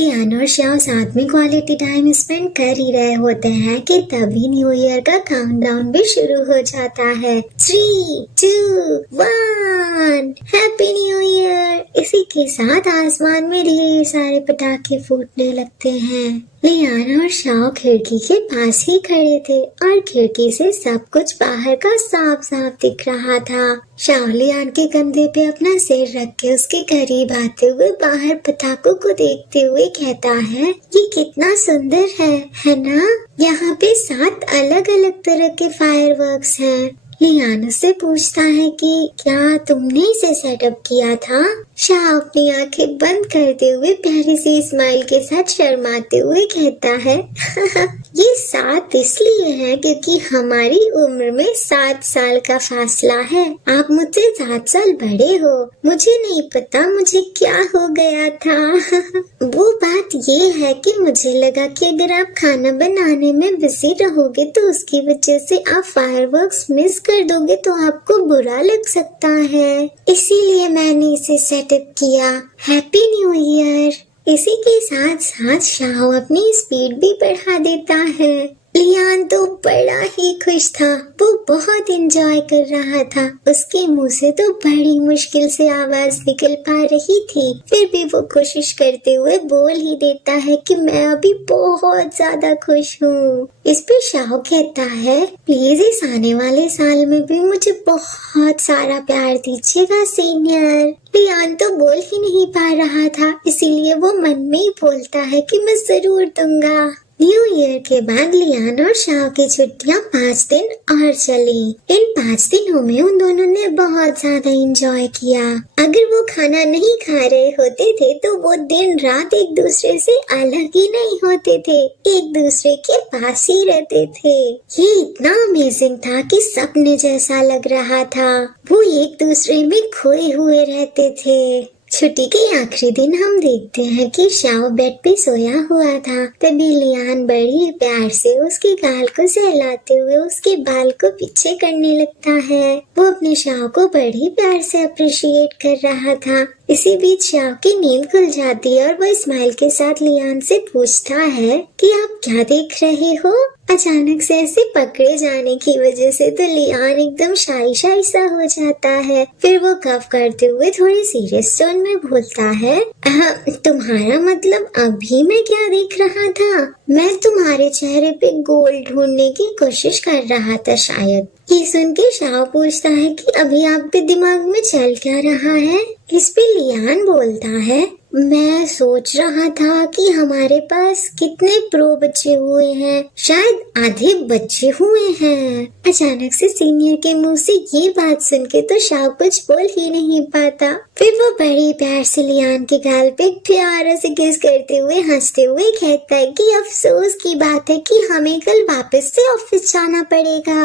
Lian और Shao साथ में क्वालिटी टाइम स्पेंड कर ही रहे होते हैं कि तभी न्यू ईयर का काउंटडाउन भी शुरू हो जाता है। 3, 2, 1 हैप्पी न्यू ईयर। इसी के साथ आसमान में ढेर सारे पटाखे फूटने लगते हैं। लियान और शाओ खिड़की के पास ही खड़े थे और खिड़की से सब कुछ बाहर का साफ साफ दिख रहा था। शाओ लियान के कंधे पे अपना सिर रख के उसके करीब आते हुए बाहर पटाखों को देखते हुए कहता है, ये कितना सुंदर है ना? यहाँ पे 7 अलग अलग तरह के फायरवर्क्स हैं। लियान उससे पूछता है कि क्या तुमने इसे सेटअप किया था? शाह अपनी आंखें बंद करते हुए प्यारी सी स्माइल के साथ शर्माते हुए कहता है ये 7 इसलिए है क्योंकि हमारी उम्र में 7 साल का फासला है। आप मुझसे 7 साल बड़े हो। मुझे नहीं पता मुझे क्या हो गया था वो बात ये है कि मुझे लगा कि अगर आप खाना बनाने में बिजी रहोगे तो उसकी वजह से आप फायरवर्क्स मिस कर दोगे तो आपको बुरा लग सकता है, इसीलिए मैंने इसे सेटअप किया। Happy new year. इसी के साथ साथ शाओ अपनी स्पीड भी बढ़ा देता है। लियान तो बड़ा ही खुश था। वो बहुत एंजॉय कर रहा था। उसके मुंह से तो बड़ी मुश्किल से आवाज निकल पा रही थी, फिर भी वो कोशिश करते हुए बोल ही देता है कि मैं अभी बहुत ज्यादा खुश हूँ। इस पे शाओ कहता है, प्लीज इस आने वाले साल में भी मुझे बहुत सारा प्यार दीजिएगा सीनियर। लियान तो बोल ही नहीं पा रहा था, इसीलिए वो मन में ही बोलता है कि मैं जरूर दूंगा। न्यू ईयर के बाद लियान और शाओ की छुट्टियां 5 दिन और चली। इन 5 दिनों में उन दोनों ने बहुत ज्यादा एंजॉय किया। अगर वो खाना नहीं खा रहे होते थे तो वो दिन रात एक दूसरे से अलग ही नहीं होते थे, एक दूसरे के पास ही रहते थे। ये इतना अमेजिंग था कि सपने जैसा लग रहा था। वो एक दूसरे में खोए हुए रहते थे। छुट्टी के आखिरी दिन हम देखते हैं कि शाओ बेड पे सोया हुआ था। तभी लियान बड़ी प्यार से उसके गाल को सहलाते हुए उसके बाल को पीछे करने लगता है। वो अपने शाओ को बड़ी प्यार से अप्रिशिएट कर रहा था। इसी बीच शाओ की नींद खुल जाती है और वो स्माइल के साथ लियान से पूछता है कि आप क्या देख रहे हो? अचानक से ऐसे पकड़े जाने की वजह से तो लियान एकदम शाई शाई सा हो जाता है। फिर वो कफ करते हुए थोड़ी सीरियस टोन में बोलता है, तुम्हारा मतलब अभी मैं क्या देख रहा था? मैं तुम्हारे चेहरे पे गोल्ड ढूंढने की कोशिश कर रहा था शायद। ये सुन के शाओ पूछता है कि अभी आपके दिमाग में चल क्या रहा है? इस पे लियान बोलता है, मैं सोच रहा था कि हमारे पास कितने प्रो बच्चे हुए हैं, शायद आधे बच्चे हुए हैं। अचानक से सीनियर के मुंह से ये बात सुन के तो शाओ कुछ बोल ही नहीं पाता। फिर वो बड़ी प्यार से लियान के गाल पे प्यार से किस करते हुए हंसते हुए कहता है कि अफसोस की बात है कि हमें कल वापस से ऑफिस जाना पड़ेगा।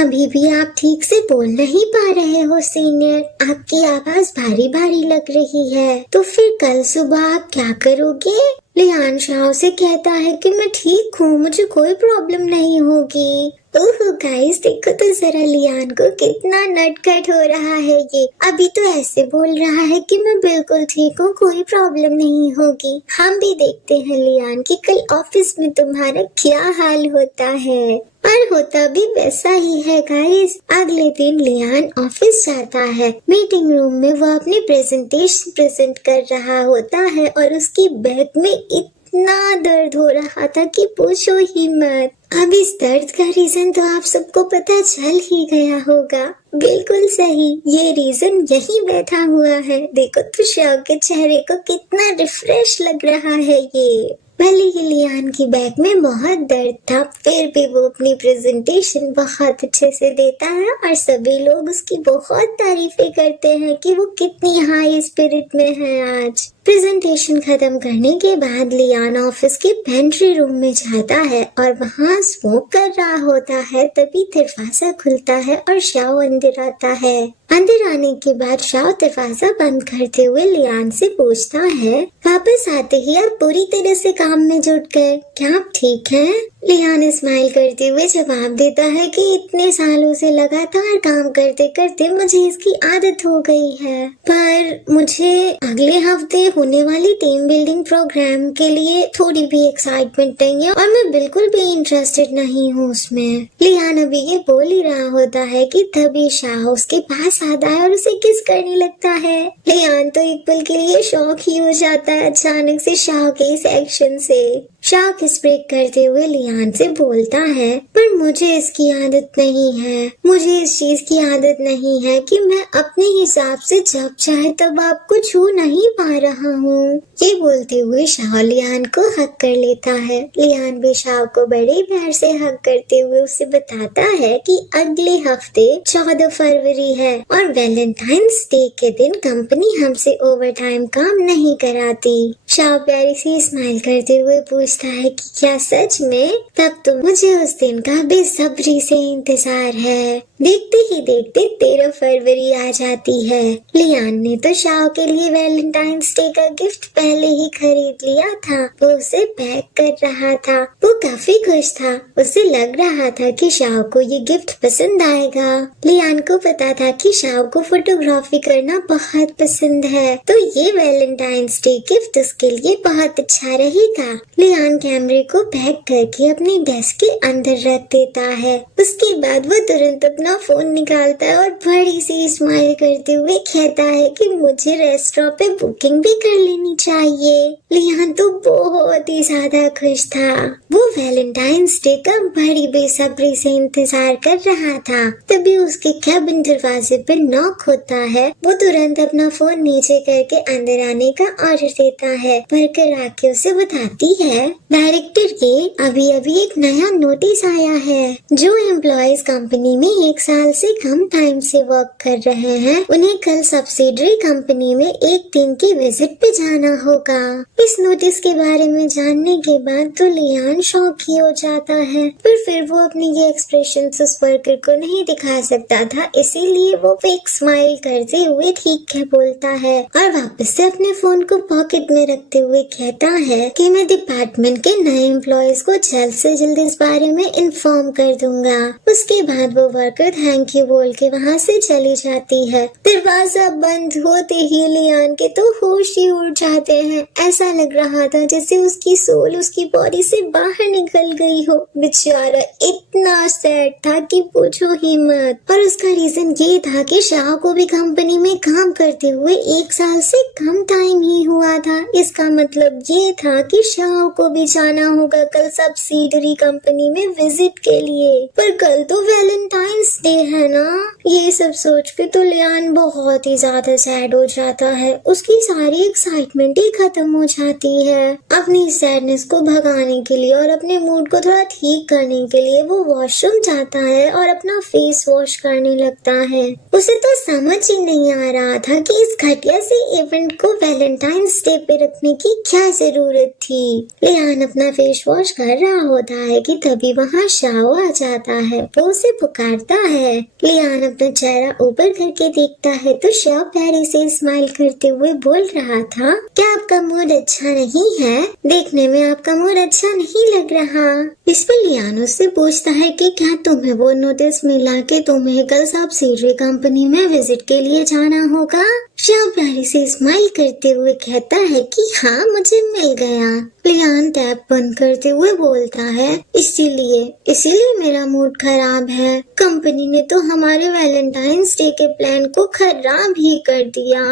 अभी भी आप ठीक से बोल नहीं पा रहे हो सीनियर, आपकी आवाज भारी भारी लग रही है। तो फिर कल सुबह आप क्या करोगे? लियान शाओ से कहता है कि मैं ठीक हूँ, मुझे कोई प्रॉब्लम नहीं होगी। ओह गाइस, देखो तो जरा लियान को कितना नटखट हो रहा है ये। अभी तो ऐसे बोल रहा है कि मैं बिल्कुल ठीक हूँ, कोई प्रॉब्लम नहीं होगी। हम भी देखते हैं लियान कि कल ऑफिस में तुम्हारा क्या हाल होता है। और होता भी वैसा ही है गाइस। अगले दिन लियान ऑफिस जाता है। मीटिंग रूम में वो अपनी प्रेजेंटेशन प्रेजेंट कर रहा होता है और उसकी बैक में इतना दर्द हो रहा था कि पूछो ही मत। अब इस दर्द का रीजन तो आप सबको पता चल ही गया होगा। बिल्कुल सही, ये रीजन यही बैठा हुआ है। देखो तो शाओ के चेहरे को कितना रिफ्रेश लग रहा है ये। भले ही लियान की बैक में बहुत दर्द था, फिर भी वो अपनी प्रेजेंटेशन बहुत अच्छे से देता है और सभी लोग उसकी बहुत तारीफें करते हैं कि वो कितनी हाई स्पिरिट में है आज। प्रेजेंटेशन खत्म करने के बाद लियान ऑफिस के पेंट्री रूम में जाता है और वहाँ स्मोक कर रहा होता है। तभी दरवाजा खुलता है और शाओ अंदर आता है। अंदर आने के बाद शाओ दरवाजा बंद करते हुए लियान से पूछता है, वापस आते ही आप पूरी तरह से काम में जुट गए, क्या आप ठीक हैं? लियान स्माइल करते हुए जवाब देता है कि इतने सालों से लगातार काम करते करते मुझे इसकी आदत हो गई है, पर मुझे अगले हफ्ते होने वाली टीम बिल्डिंग प्रोग्राम के लिए थोड़ी भी एक्साइटमेंट नहीं है और मैं बिल्कुल भी इंटरेस्टेड नहीं हूँ उसमें। लियान अभी ये बोल ही रहा होता है कि तभी शाह उसके पास आता है और उसे किस करने लगता है। लियान तो एक पल के लिए शॉक ही हो जाता है अचानक से शाह के इस एक्शन से। शाह किस ब्रेक करते हुए लियान से बोलता है, पर मुझे इसकी आदत नहीं है, मुझे इस चीज की आदत नहीं है कि मैं अपने हिसाब से जब चाहे तब आपको छू नहीं पा रहा हूँ। ये बोलते हुए शाह लियान को हक कर लेता है। लियान भी शाह को बड़े प्यार से हक करते हुए उसे बताता है कि अगले हफ्ते 14 फरवरी है और वैलेंटाइंस डे के दिन कंपनी हमसे ओवर टाइम काम नहीं कराती। शाह प्यारी से स्माइल करते हुए पूछता है कि क्या सच में? तब तो मुझे उस दिन का बेसब्री से इंतजार है। देखते ही देखते 13 फरवरी आ जाती है। लियान ने तो शाह के लिए वैलेंटाइंस डे का गिफ्ट पहले ही खरीद लिया था। वो उसे पैक कर रहा था। वो काफी खुश था। उसे लग रहा था कि शाह को ये गिफ्ट पसंद आएगा। लियान को पता था कि शाह को फोटोग्राफी करना बहुत पसंद है, तो ये वैलेंटाइंस डे गिफ्ट उसके लिए बहुत अच्छा रहेगा। लियान कैमरे को पैक करके अपने डेस्क के अंदर रख देता है। उसके बाद वो तुरंत अपना फोन निकालता है और बड़ी सी स्माइल करते हुए कहता है कि मुझे रेस्टोरेंट पे बुकिंग भी कर लेनी चाहिए। लियान तो बहुत ही ज्यादा खुश था। वो वैलेंटाइंस डे का बड़ी बेसब्री से इंतजार कर रहा था। तभी उसके कैबिन दरवाजे पे नॉक होता है। वो तुरंत अपना फोन नीचे करके अंदर आने का ऑर्डर देता है। वर्कर आके उसे बताती है, डायरेक्टर के अभी अभी एक नया नोटिस आया है। जो एम्प्लॉयज कंपनी में 1 साल से कम टाइम से वर्क कर रहे हैं, उन्हें कल सब्सिडरी कंपनी में 1 दिन की विजिट पे जाना होगा। इस नोटिस के बारे में जानने के बाद तो लियान शॉक ही हो जाता है, पर फिर वो अपनी ये एक्सप्रेशन उस वर्कर को नहीं दिखा सकता था, इसीलिए वो फेक स्माइल करते हुए ठीक है बोलता है और वापस से अपने फोन को पॉकेट में रखते हुए कहता है कि मैं डिपार्टमेंट के नए एम्प्लॉयज को जल्द से जल्द इस बारे में इन्फॉर्म कर दूंगा। उसके बाद वो वर्कर थैंक यू बोल के वहाँ से चली जाती है। दरवाजा बंद होते ही लियान के तो होश ही उड़ जाते हैं। ऐसा लग रहा था जैसे उसकी सोल उसकी बॉडी से बाहर निकल गई हो। बेचारा इतना सैड था कि पूछो ही मत। और उसका रीजन ये था कि शाह को भी कंपनी में काम करते हुए 1 साल से कम टाइम ही हुआ था। इसका मतलब ये था कि शाह को भी जाना होगा कल सब्सिडरी कंपनी में विजिट के लिए। पर कल तो वैलेंटाइंस डे है ना। ये सब सोच के तो लियान बहुत ही ज्यादा सैड हो जाता है। उसकी सारी एक्साइटमेंट ही खत्म हो जाती है। अपनी सैडनेस को भगाने के लिए और अपने मूड को थोड़ा ठीक करने के लिए वो वॉशरूम जाता है और अपना फेस वॉश करने लगता है। उसे तो समझ ही नहीं आ रहा था कि इस घटिया से इवेंट को वैलेंटाइंस डे पे रखने की क्या जरूरत थी। लियान अपना फेस वॉश कर रहा होता है कि तभी वहाँ शाह आ जाता है। वो उसे पुकारता है। लियान अपना चेहरा ऊपर करके देखता है तो शाह प्यारे से स्माइल करते हुए बोल रहा था, क्या आपका मूड अच्छा नहीं है? देखने में आपका मूड अच्छा नहीं लग रहा। इस पर लियान उससे पूछता है कि क्या तुम्हें वो नोटिस मिला कि तुम्हें कल सब्सिडरी कंपनी में विजिट के लिए जाना होगा? शाह प्यारी से स्माइल करते हुए कहता है कि हाँ मुझे मिल गया। लियान टैब बंद करते हुए बोलता है, इसीलिए मेरा मूड खराब है। कंपनी ने तो हमारे वैलेंटाइंस डे के प्लान को खराब ही कर दिया।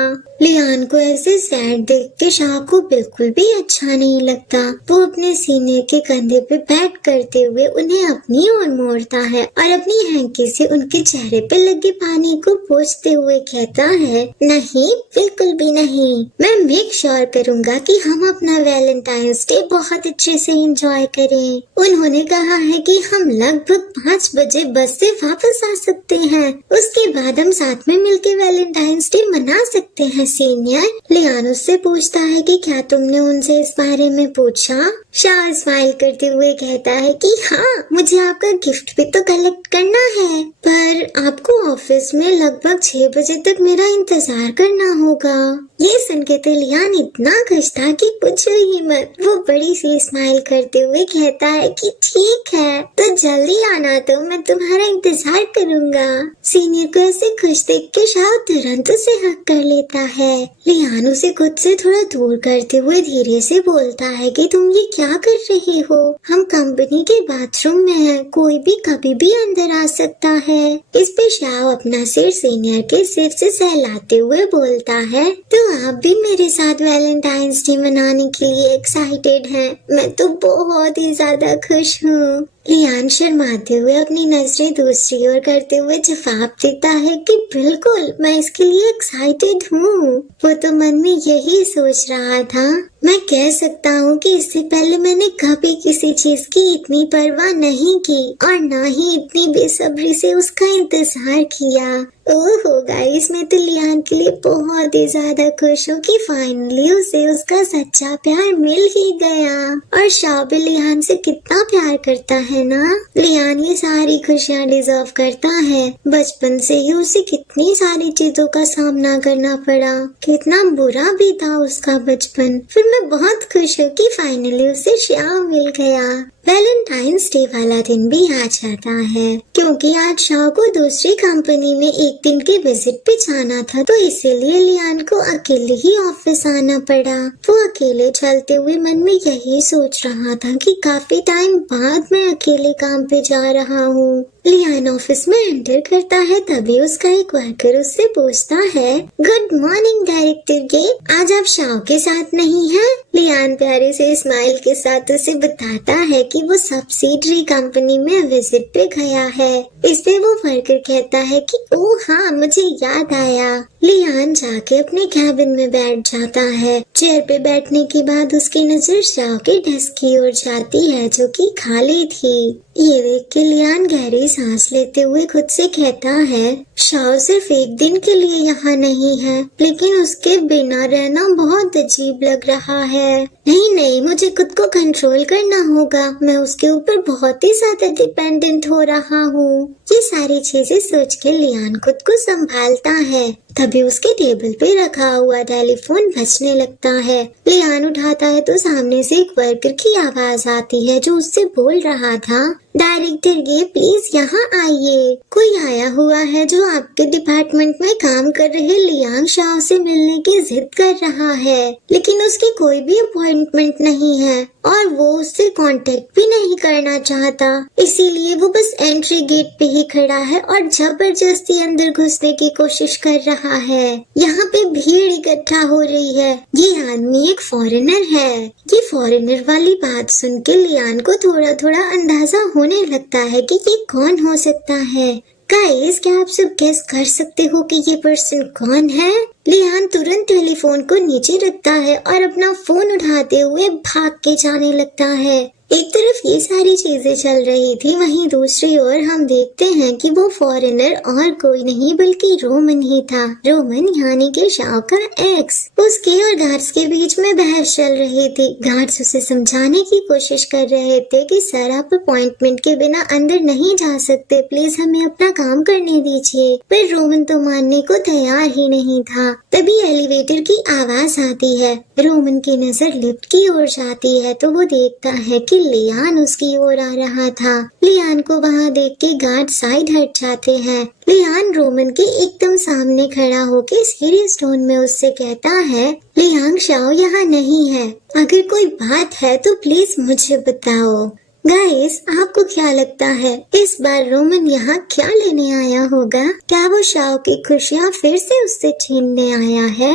लियान को ऐसे सैड देख के शाह को बिल्कुल भी अच्छा नहीं लगता। वो अपने सीने के कंधे पे बैठ करते हुए उन्हें अपनी ओर मोड़ता है और अपनी हैंकी से उनके चेहरे पे लगे पानी को पोंछते हुए कहता है, नहीं बिल्कुल भी नहीं, मैं मेक श्योर करूँगा कि हम अपना वैलेंटाइंस डे बहुत अच्छे से एंजॉय करें। उन्होंने कहा है कि हम लगभग 5 बजे बस से वापस आ सकते हैं। उसके बाद हम साथ में मिलकर वैलेंटाइंस डे मना सकते हैं सीनियर। लियान उससे पूछता है कि क्या तुमने उनसे इस बारे में पूछा? शाह स्माइल करते हुए कहता है कि हाँ, मुझे आपका गिफ्ट भी तो कलेक्ट करना है, पर आपको ऑफिस में लगभग 6 बजे तक मेरा इंतजार करना होगा। ये सुन के तो लियान इतना खुश था कि पूछो ही मत। वो वो बड़ी सी स्माइल करते हुए कहता है कि ठीक है, तो जल्दी आना, तो मैं तुम्हारा इंतजार करूंगा। सीनियर को ऐसे खुश देख के शाओ तुरंत उसे हक कर लेता है। लियान उसे खुद से थोड़ा दूर करते हुए धीरे से बोलता है कि तुम ये क्या कर रही हो? हम कंपनी के बाथरूम में हैं, कोई भी कभी भी अंदर आ सकता है। इस पे शाओ अपना सिर सीनियर के सिर से सहलाते हुए बोलता है, तो आप भी मेरे साथ वैलेंटाइंस डे मनाने के लिए एक्साइटेड हैं? मैं तो बहुत ही ज्यादा खुश हूँ। लियान शर्माते हुए अपनी नजरें दूसरी ओर करते हुए जवाब देता है कि बिल्कुल, मैं इसके लिए एक्साइटेड हूँ। वो तो मन में यही सोच रहा था। मैं कह सकता हूँ कि इससे पहले मैंने कभी किसी चीज की इतनी परवाह नहीं की और ना ही इतनी बेसब्री से उसका इंतजार किया। ओहो गाइस, मैं तो लियान के लिए बहुत ही ज्यादा खुश हूँ कि फाइनली उसे उसका सच्चा प्यार मिल ही गया। और शाओ भी लियान से कितना प्यार करता है ना। लियान ये सारी खुशियाँ डिजर्व करता है। बचपन से ही उसे कितनी सारी चीजों का सामना करना पड़ा, कितना बुरा भी था उसका बचपन। फिर मैं बहुत खुश हूँ कि फाइनली उसे शाओ मिल गया। वैलेंटाइंस डे वाला दिन भी आ जाता है, क्योंकि आज शाओ को दूसरी कंपनी में एक दिन के विजिट पे जाना था, तो इसीलिए लियान को अकेले ही ऑफिस आना पड़ा। वो अकेले चलते हुए मन में यही सोच रहा था कि काफी टाइम बाद मैं अकेले काम पे जा रहा हूँ। लियान ऑफिस में एंटर करता है, तभी उसका एक वर्कर उससे पूछता है, गुड मॉर्निंग डायरेक्टर ये, आज आप शाओ के साथ नहीं हैं? लियान प्यारे से स्माइल के साथ उसे बताता है कि वो सब्सिडरी कंपनी में विजिट पे गया है। इस पे वो वर्कर कहता है कि ओह हाँ, मुझे याद आया। लियान जाके अपने कैबिन में बैठ जाता है। चेयर पे बैठने के बाद उसकी नजर शाओ के डेस्क की ओर जाती है, जो कि खाली थी। ये देख के लियान गहरी सांस लेते हुए खुद से कहता है, शाओ सिर्फ एक दिन के लिए यहाँ नहीं है, लेकिन उसके बिना रहना बहुत अजीब लग रहा है। नहीं, मुझे खुद को कंट्रोल करना होगा, मैं उसके ऊपर बहुत ही ज्यादा डिपेंडेंट हो रहा हूँ। ये सारी चीजें सोच के लियान खुद को संभालता है। तभी उसके टेबल पे रखा हुआ टेलीफोन बजने लगता है। लियान उठाता है तो सामने से एक वर्कर की आवाज आती है, जो उससे बोल रहा था, डायरेक्टर ये प्लीज यहाँ आइए, कोई आया हुआ है जो आपके डिपार्टमेंट में काम कर रहे लियांग शाओ से मिलने की जिद कर रहा है, लेकिन उसकी कोई भी अपॉइंटमेंट नहीं है और वो उससे कांटेक्ट भी नहीं करना चाहता। इसीलिए वो बस एंट्री गेट पे ही खड़ा है और जबरदस्ती अंदर घुसने की कोशिश कर रहा है। यहाँ पे भीड़ इकट्ठा हो रही है। ये आदमी एक फॉरेनर है। ये फॉरेनर वाली बात सुन के लियान को थोड़ा थोड़ा अंदाजा होने लगता है कि ये कौन हो सकता है। गाइस, क्या आप सब गेस कर सकते हो कि ये पर्सन कौन है? लियान तुरंत टेलीफोन को नीचे रखता है और अपना फोन उठाते हुए भाग के जाने लगता है। एक तरफ ये सारी चीजें चल रही थी, वहीं दूसरी ओर हम देखते हैं कि वो फॉरेनर और कोई नहीं बल्कि रोमन ही था। रोमन यानी कि शाओ का एक्स। उसके और गार्ड्स के बीच में बहस चल रही थी। गार्ड्स उसे समझाने की कोशिश कर रहे थे कि सर आप अपॉइंटमेंट के बिना अंदर नहीं जा सकते, प्लीज हमें अपना काम करने दीजिए। पर रोमन तो मानने को तैयार ही नहीं था। तभी एलिवेटर की आवाज आती है। रोमन की नजर लिफ्ट की ओर जाती है तो वो देखता है कि लियान उसकी ओर आ रहा था। लियान को वहाँ देख के गार्ड साइड हट जाते हैं। लियान रोमन के एकदम सामने खड़ा होके सीरियस टोन में उससे कहता है, लियांग शाओ यहाँ नहीं है, अगर कोई बात है तो प्लीज मुझे बताओ। गाइस, आपको क्या लगता है इस बार रोमन यहाँ क्या लेने आया होगा? क्या वो शाओ की खुशियाँ फिर से उससे छीनने आया है?